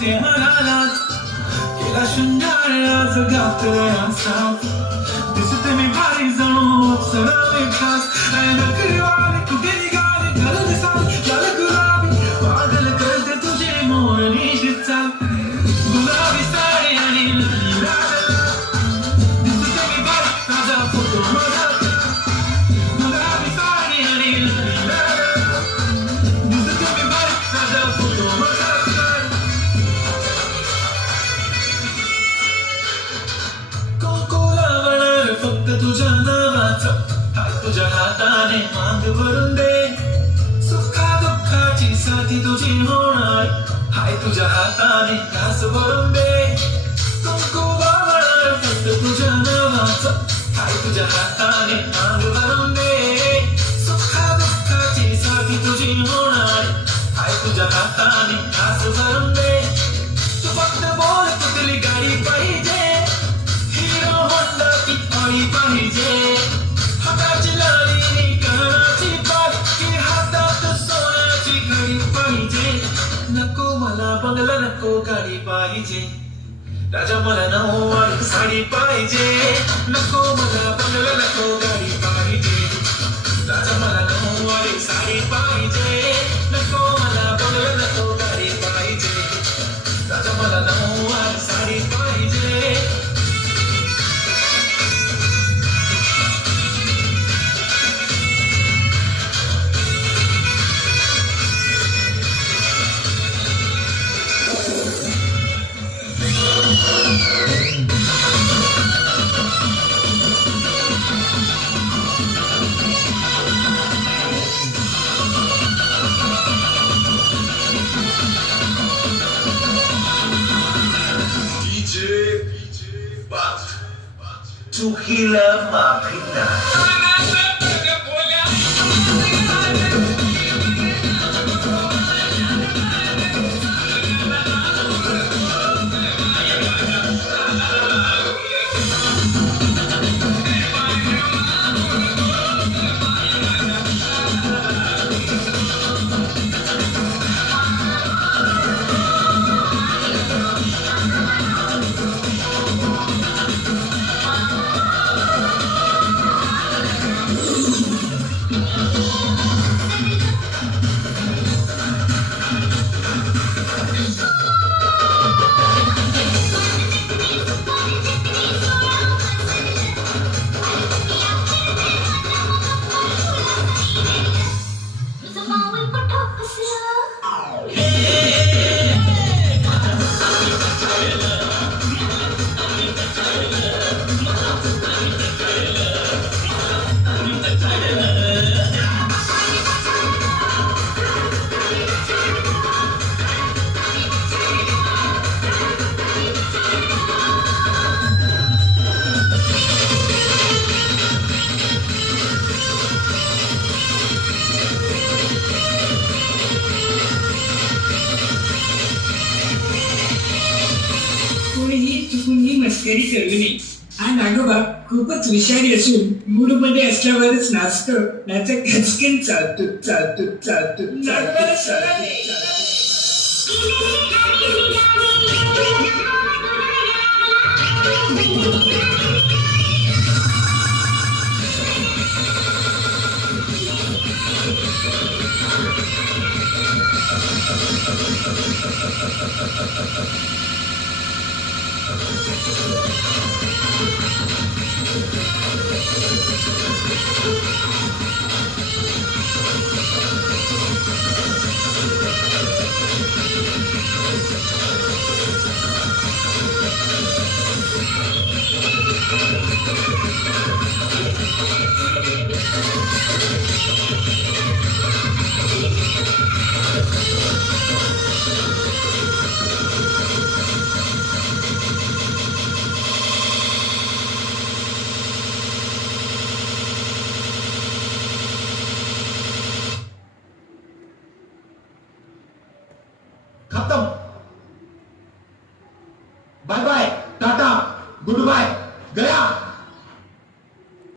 ते म्हणालाच केला शृंगार आज गातोय असाच दिसते मी भारी जणू सरळ खास नकरीवाले कुठे निघाले घालून दिसाल लाल गुलाबी पागल करते तुझे मोरणी शिचाल गुलाबी साडी आणि दिसते मी भारी ताजा फोटो माझा गुलाबी साडी आणि दिसते मी भारी ताजा फोटो माझा फक्त तुझ्या नावाचं हाय तुझ्या हाताने मांग भरून दे सुखा दुःखाची साथी तुझी होणार हाय तुझ्या हाताने घास भरून दे कुंकू वावणार फक्त तुझ्या नावाचं हाय तुझ्या हाताने मांग भरून दे सुखा दुःखाची साथी तुझी होणार हाय तुझ्या हाताने घास भरून दे तू फक्त बोल कुठली गाडी पाहिजे हिरो होंडा की गाडी पाहिजे हाताची लाली कानाची बाल की हातात सोन्याची घडी पाहिजे नको मला बंगला नको गाडी पाहिजे राजा मला नऊवारी साडी पाहिजे नको मला बंगला नको गाडी पाहिजे राजा मला नऊवारी साडी पाहिजे नको मला बंगला नको गाडी पाहिजे राजा मला नऊवारी साडी पाहिजे Tu hila makina. कोणीही चुकून ही मस्करी करू नये हा नागोबा खूपच विषारी असून मूड मध्ये असल्यावरच नाचतो नाच खचकेन चालतो चालतो चालतो चालतो चालतो खत्म bye bye tata good bye